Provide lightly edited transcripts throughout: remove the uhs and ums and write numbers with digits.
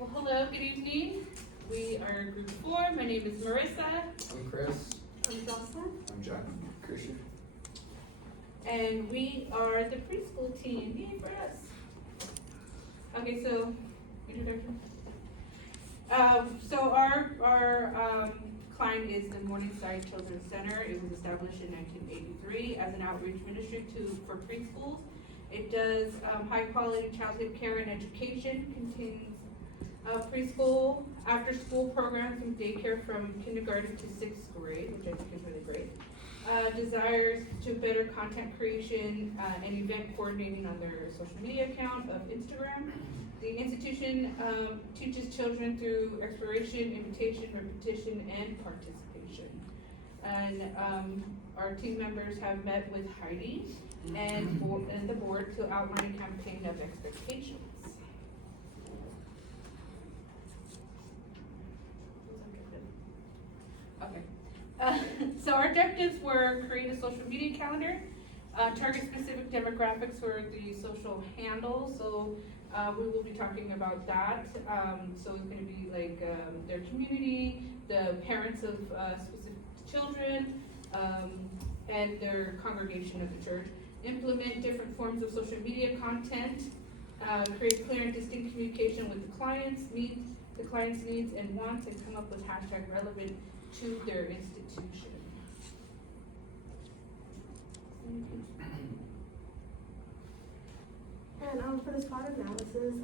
Well, hello, good evening. We are group 4. My name is Murrieta. I'm Chris. I'm Swanson. I'm John. Christian. And we are the preschool team. Yay for us. Okay, so introduction. So our client is the Morningside Children's Center. It was established in 1983 as an outreach ministry for preschools. It does high quality childhood care and education, contains preschool, after school programs and daycare from kindergarten to 6th grade, which I think is really great. Desires to better content creation and event coordinating on their social media account of Instagram. The institution teaches children through exploration, imitation, repetition, and participation. And our team members have met with Heidi and the board to outline a campaign of expectations. Okay. So our objectives were create a social media calendar, target specific demographics for the social handle. So we will be talking about that. So it's going to be like their community, the parents of specific children, and their congregation of the church. Implement different forms of social media content. Create clear and distinct communication with the clients, meet the client's needs and wants, and come up with hashtag relevant to their institution. And for the SWOT analysis,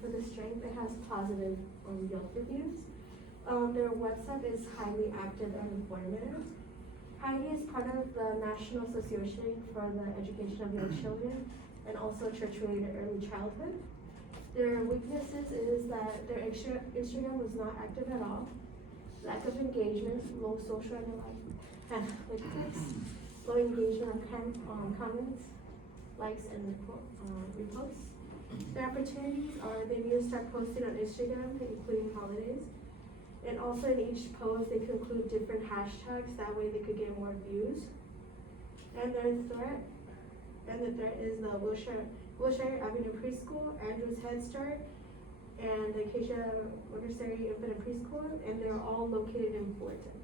for the strength, it has positive Yelp reviews. Their website is highly active and informative. Heidi is part of the National Association for the Education of Young Children and also church-related early childhood. Their weaknesses is that their Instagram was not active at all, lack of engagement, low social analytics, low engagement on comments, likes, and reposts. Their opportunities are they need to start posting on Instagram, including holidays. And also in each post, they could include different hashtags, that way they could get more views. And their threat, the threat is the Wilshire Avenue Preschool, Andrews Head Start, and the Acacia Montessori Infant Preschool, and they're all located in Fullerton.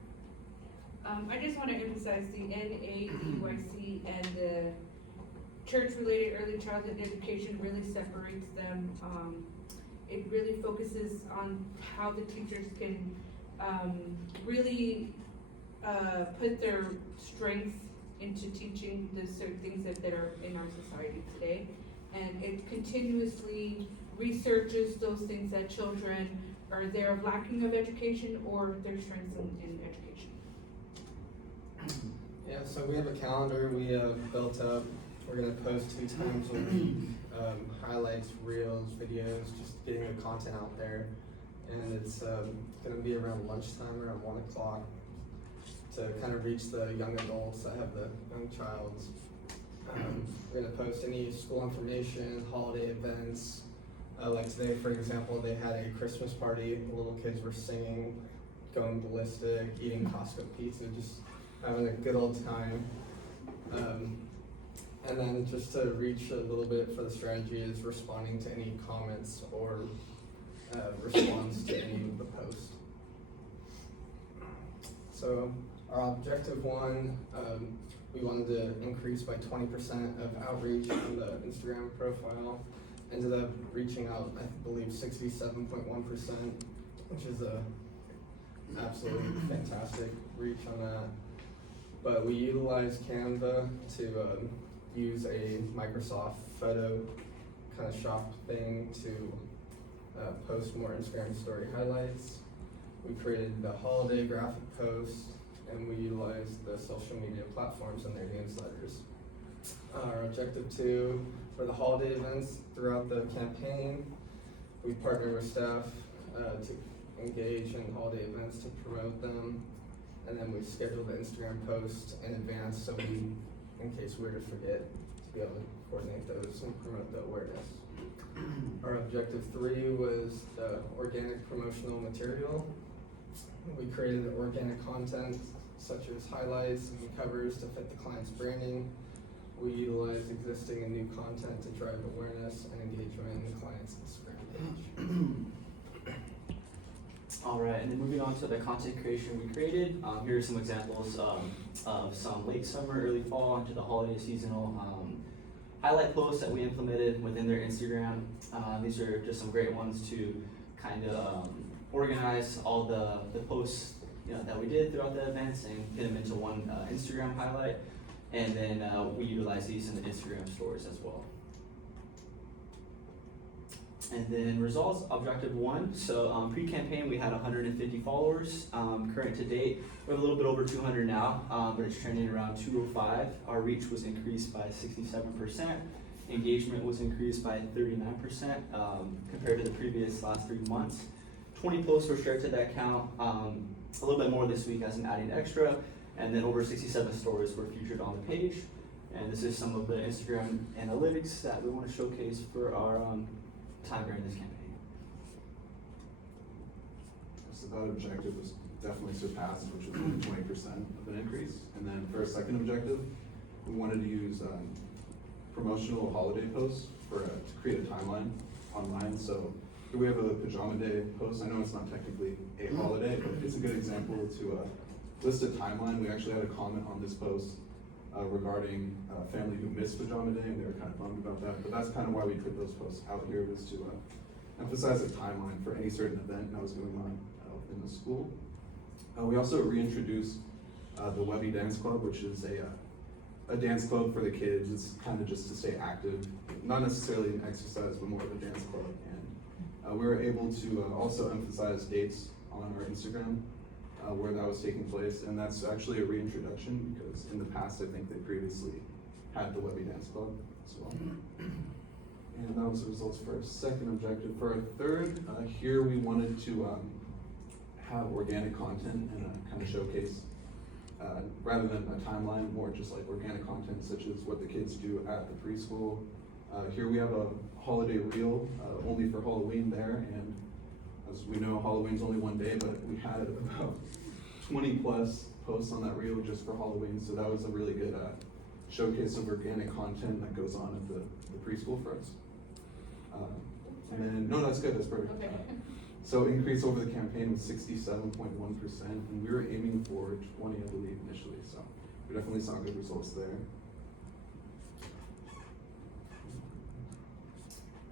I just want to emphasize the NAEYC and the church-related early childhood education really separates them. It really focuses on how the teachers can really put their strength into teaching the certain things that are in our society today. And it continuously researches those things that children are there lacking of education or their strengths in education. Yeah, so we have a calendar we have built up. We're going to post 2 times a week, highlights, reels, videos, just getting the content out there. And it's going to be around lunchtime, around 1 o'clock, to kind of reach the young adults that have the young childs. We're going to post any school information, holiday events. Like today, for example, they had a Christmas party. The little kids were singing, going ballistic, eating Costco pizza, just having a good old time. And then just to reach a little bit for the strategy is responding to any comments or response to any of the posts. So our objective 1, we wanted to increase by 20% of outreach on the Instagram profile. Ended up reaching out, I believe, 67.1%, which is a absolutely fantastic reach on that. But we utilized Canva to use a Microsoft photo kind of shop thing to post more Instagram story highlights. We created the holiday graphic posts, and we utilized the social media platforms and their newsletters. Our objective 2 for the holiday events throughout the campaign, we partner with staff to engage in holiday events to promote them, and then we schedule the Instagram post in advance so we, in case we were to forget, to be able to coordinate those and promote the awareness. Our objective 3 was the organic promotional material. We created organic content such as highlights and covers to fit the client's branding. We utilized existing and new content to drive awareness and engagement in the client's Instagram page. All right, and then moving on to the content creation we created. Here are some examples of some late summer, early fall, into the holiday seasonal highlight posts that we implemented within their Instagram. These are just some great ones to kind of organize all the posts that we did throughout the events and get them into one Instagram highlight. And then we utilize these in the Instagram stories as well. And then results, objective 1. So pre-campaign, we had 150 followers. Current to date, we have a little bit over 200 now, but it's trending around 205. Our reach was increased by 67%. Engagement was increased by 39% compared to the previous last 3 months. 20 posts were shared to that count. A little bit more this week as I'm adding extra. And then over 67 stories were featured on the page. And this is some of the Instagram analytics that we want to showcase for our time during this campaign. So that objective was definitely surpassed, which was 20% of an increase. And then for our second objective, we wanted to use promotional holiday posts to create a timeline online. So here we have a pajama day post. I know it's not technically a holiday, but it's a good example to list a timeline. We actually had a comment on this post regarding a family who missed pajama day, and they were kind of bummed about that. But that's kind of why we put those posts out here, was to emphasize a timeline for any certain event that was going on in the school. We also reintroduced the Webby Dance Club, which is a dance club for the kids. It's kind of just to stay active, not necessarily an exercise, but more of a dance club. And we were able to also emphasize dates on our Instagram where that was taking place, and that's actually a reintroduction because in the past I think they previously had the Webby Dance Club as well. And that was the results for our second objective. For our third, here we wanted to have organic content and kind of showcase, rather than a timeline, more just like organic content such as what the kids do at the preschool. Here we have a holiday reel only for Halloween there, and as we know, Halloween's only one day, but we had about 20 plus posts on that reel just for Halloween, so that was a really good showcase of organic content that goes on at the preschool for us. And then, no, that's good, that's perfect. Okay. So increase over the campaign was 67.1%, and we were aiming for 20, I believe, initially, so we definitely saw good results there.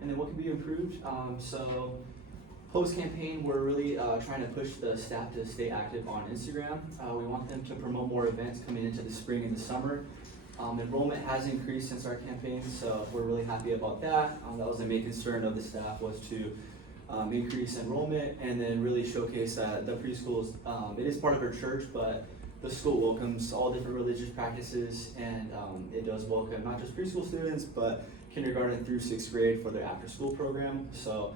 And then what can be improved? So post-campaign, we're really trying to push the staff to stay active on Instagram. We want them to promote more events coming into the spring and the summer. Enrollment has increased since our campaign, so we're really happy about that. That was the main concern of the staff, was to increase enrollment and then really showcase that the preschools, it is part of our church, but the school welcomes all different religious practices, and it does welcome not just preschool students, but kindergarten through 6th grade for their after-school program. So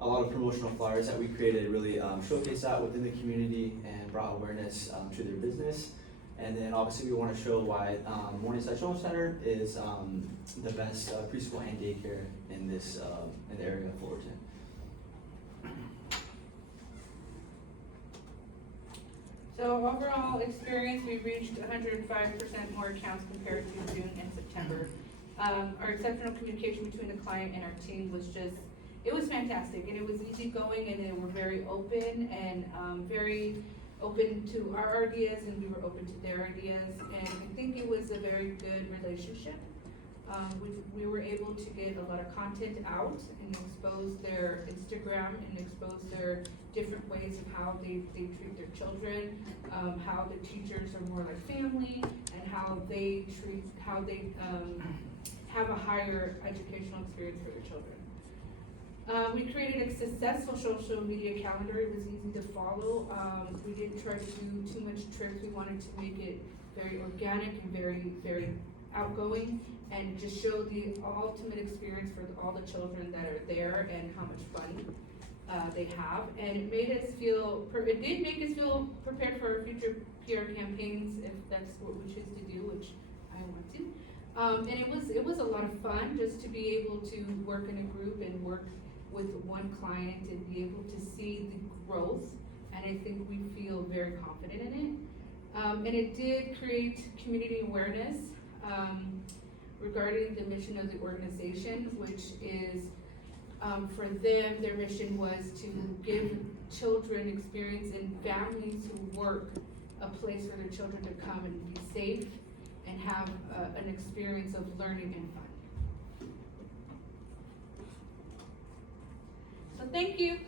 a lot of promotional flyers that we created really showcase that within the community and brought awareness to their business. And then obviously we want to show why Morningside Children's Center is the best preschool and daycare in this in the area of Fullerton. So overall experience, we reached 105% more accounts compared to June and September. Our exceptional communication between the client and our team was just, it was fantastic, and it was easygoing, and they were very open and very open to our ideas, and we were open to their ideas, and I think it was a very good relationship. We were able to get a lot of content out and expose their Instagram and expose their different ways of how they treat their children, how the teachers are more like family, and how they have a higher educational experience for their children. We created a successful social media calendar. It was easy to follow. We didn't try to do too much tricks. We wanted to make it very organic and very, very outgoing, and just show the ultimate experience for all the children that are there and how much fun they have. And it made us feel, it did make us feel prepared for our future PR campaigns, if that's what we choose to do, which I want to. And it was a lot of fun just to be able to work in a group and work with one client and be able to see the growth, and I think we feel very confident in it. And it did create community awareness regarding the mission of the organization, which is For them, their mission was to give children experience and families who work a place for their children to come and be safe and have an experience of learning and fun. So thank you.